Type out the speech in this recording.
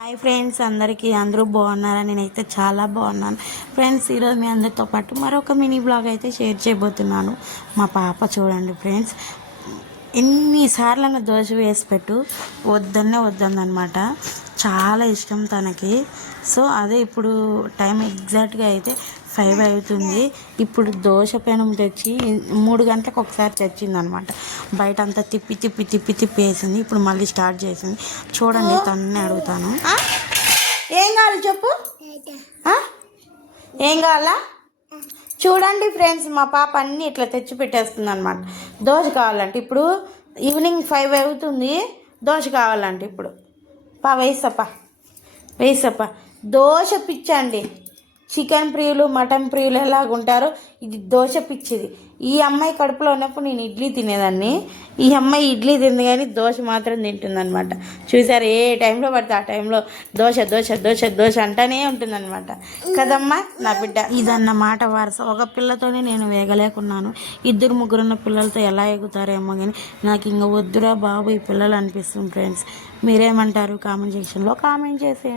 Hi friends అందరికీ అందరూ బాగున్నారా? నేనైతే చాలా బాగున్నాను. ఫ్రెండ్స్ ఈరోజు మీ అందరితో పాటు మరొక మినీ బ్లాగ్ అయితే షేర్ చేయబోతున్నాను. మా పాప చూడండి ఫ్రెండ్స్ ఎన్నిసార్లు దోశ వేసి పెట్టు వద్దన్నే వద్దందనమాట చాలా ఇష్టం తనకి. సో అదే ఇప్పుడు టైం ఎగ్జాక్ట్గా అయితే ఫైవ్ అవుతుంది. ఇప్పుడు దోశ పెనం తెచ్చి మూడు గంటలకు ఒకసారి తెచ్చింది అనమాట బయట అంతా తిప్పి తిప్పి తిప్పి తిప్పి వేసింది ఇప్పుడు మళ్ళీ స్టార్ట్ చేసింది. చూడండి తనని అడుగుతాను. ఏం కావాలి చెప్పు? ఏం కావాలా? చూడండి ఫ్రెండ్స్ మా పాప అన్ని ఇట్లా తెచ్చి పెట్టేస్తుంది అనమాట దోశ కావాలంటే ఇప్పుడు ఈవినింగ్ ఫైవ్ అవుతుంది. దోశ కావాలంటే ఇప్పుడు. పా వేసప్ప. వేసప్ప. దోశ పిచ్చండి. చికెన్ ప్రియులు మటన్ ప్రియులు ఎలాగుంటారో ఇది దోశ పిచ్చిది. ఈ అమ్మాయి కడుపులో ఉన్నప్పుడు నేను ఇడ్లీ తినేదాన్ని. ఈ అమ్మాయి ఇడ్లీ తింది కానీ దోశ మాత్రం తింటుందన్నమాట. చూసారు ఏ టైంలో పడితే ఆ టైంలో దోశ దోశ దోశ దోశ అంటానే ఉంటుందన్నమాట. కదమ్మా నా బిడ్డ. ఇదన్నమాట వారస. ఒక పిల్లతోనే నేను వేగలేకున్నాను. ఇద్దరు ముగ్గురున్న పిల్లలతో ఎలా ఎగుతారేమో కానీ నాకు ఇంకా వద్దురా బాబు ఈ పిల్లలు అనిపిస్తుంది ఫ్రెండ్స్. మీరేమంటారు కామెంట్ సెక్షన్లో కామెంట్ చేసేయండి.